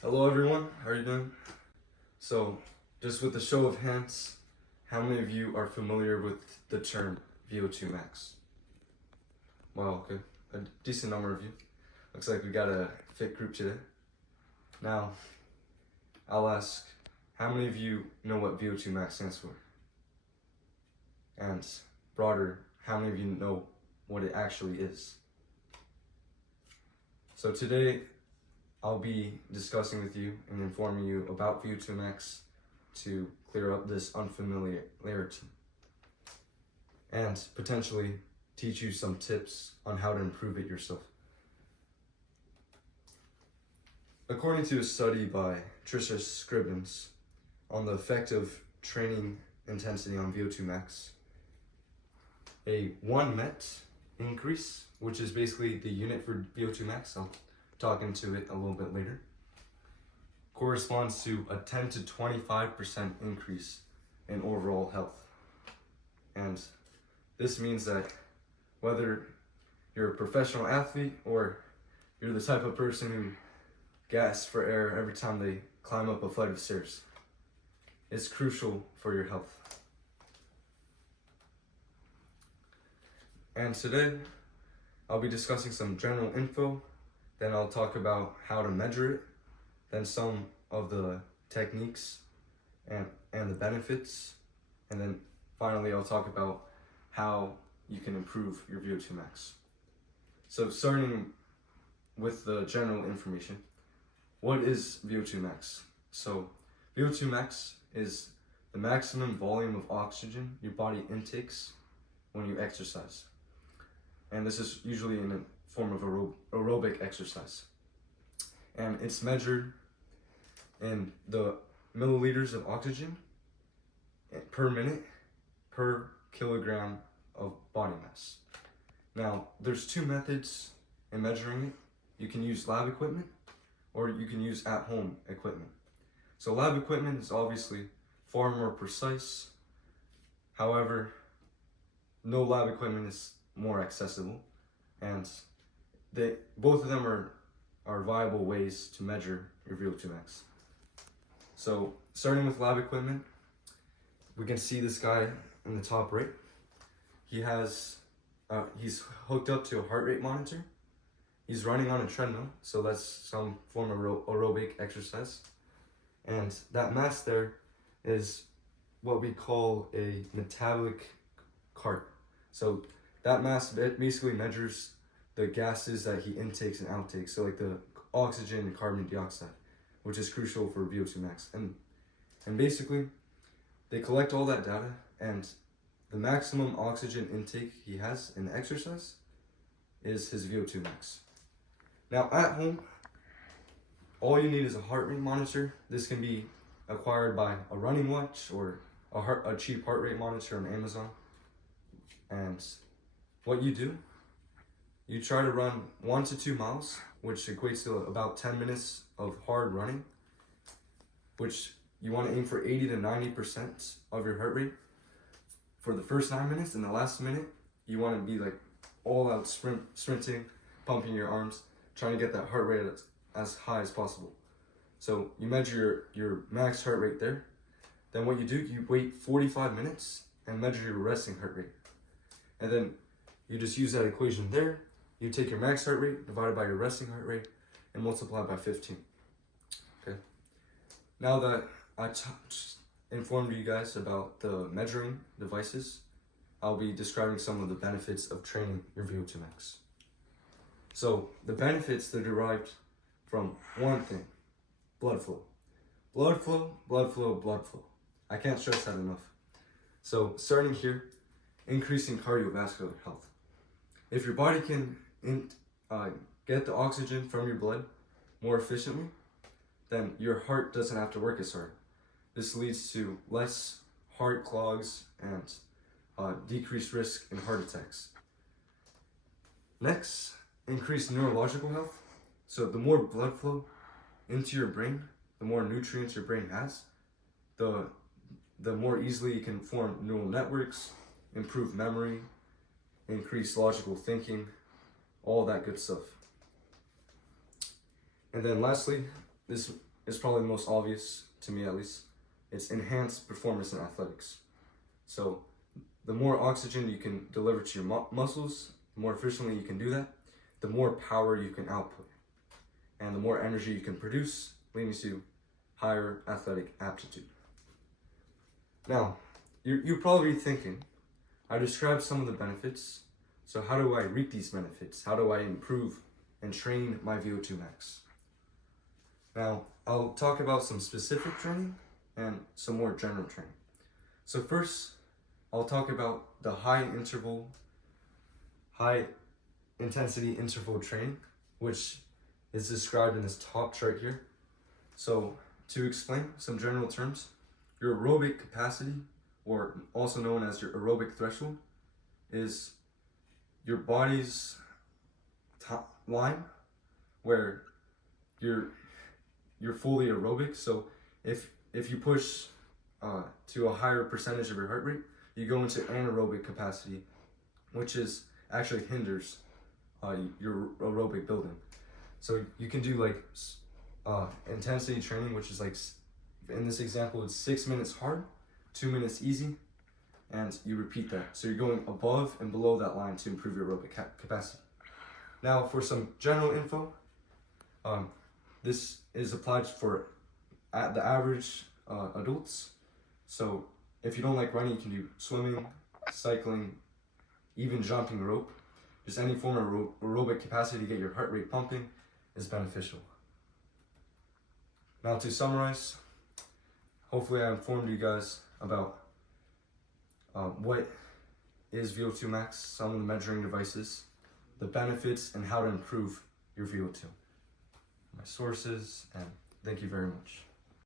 Hello everyone, how are you doing? So, just with a show of hands, how many of you are familiar with the term VO2 max? Wow, okay, a decent number of you. Looks like we got a fit group today. Now, I'll ask, how many of you know what VO2 max stands for? And broader, how many of you know what it actually is? So today, I'll be discussing with you and informing you about VO2 max to clear up this unfamiliarity and potentially teach you some tips on how to improve it yourself. According to a study by Tricia Scribbins on the effect of training intensity on VO2 max, a 1 MET increase, which is basically the unit for VO2 max, I'll talk into it a little bit later, corresponds to a 10 to 25% increase in overall health. And this means that whether you're a professional athlete or you're the type of person who gasps for air every time they climb up a flight of stairs, it's crucial for your health. And today, I'll be discussing some general info, then I'll talk about how to measure it, then some of the techniques and the benefits, and then finally I'll talk about how you can improve your VO2 max. So starting with the general information, what is VO2 max? So VO2 max is the maximum volume of oxygen your body intakes when you exercise. And this is usually in a form of aerobic exercise. And it's measured in the milliliters of oxygen per minute per kilogram of body mass. Now, there's two methods in measuring it. You can use lab equipment or you can use at-home equipment. So lab equipment is obviously far more precise. However, no lab equipment is more accessible, and both of them are viable ways to measure your VO2 max. So starting with lab equipment, we can see this guy in the top right. He's hooked up to a heart rate monitor. He's running on a treadmill, so that's some form of aerobic exercise. And that mass there is what we call a metabolic cart. So that mass basically measures the gases that he intakes and outtakes, so like the oxygen and carbon dioxide, which is crucial for VO2 max. And basically, they collect all that data, and the maximum oxygen intake he has in exercise is his VO2 max. Now at home, all you need is a heart rate monitor. This can be acquired by a running watch or a cheap heart rate monitor on Amazon. And what you do, you try to run 1 to 2 miles, which equates to about 10 minutes of hard running, which you want to aim for 80 to 90% of your heart rate for the first 9 minutes, and the last minute, you want to be like all out sprinting, pumping your arms, trying to get that heart rate as high as possible. So you measure your max heart rate there. Then what you do, you wait 45 minutes and measure your resting heart rate. And then you just use that equation there. You take your max heart rate divided by your resting heart rate and multiply by 15. Okay. Now that I informed you guys about the measuring devices, I'll be describing some of the benefits of training your VO2 max. So the benefits that are derived from one thing: blood flow. Blood flow, blood flow, blood flow. I can't stress that enough. So starting here, increasing cardiovascular health. If your body can get the oxygen from your blood more efficiently, then your heart doesn't have to work as hard. This leads to less heart clogs and decreased risk in heart attacks. Next, increased neurological health. So the more blood flow into your brain, the more nutrients your brain has, the more easily you can form neural networks, improve memory, increase logical thinking, all that good stuff. And then lastly, this is probably the most obvious, to me at least. It's enhanced performance in athletics. So the more oxygen you can deliver to your muscles, the more efficiently you can do that, the more power you can output, and the more energy you can produce, leading to higher athletic aptitude. Now, you're probably thinking, I described some of the benefits, so how do I reap these benefits? How do I improve and train my VO2 max? Now, I'll talk about some specific training and some more general training. So first, I'll talk about the high intensity interval training, which is described in this top chart here. So to explain some general terms, your aerobic capacity, or also known as your aerobic threshold, is your body's top line where you're fully aerobic. So if you push to a higher percentage of your heart rate, you go into anaerobic capacity, which is actually hinders your aerobic building. So you can do like intensity training, which is like, in this example, it's 6 minutes hard, 2 minutes easy, and you repeat that. So you're going above and below that line to improve your aerobic capacity. Now for some general info, this is applied for the average adults. So if you don't like running, you can do swimming, cycling, even jumping rope. Just any form of aerobic capacity to get your heart rate pumping is beneficial. Now to summarize, hopefully I informed you guys about what is VO2 max, some of the measuring devices, the benefits, and how to improve your VO2. My sources, and thank you very much.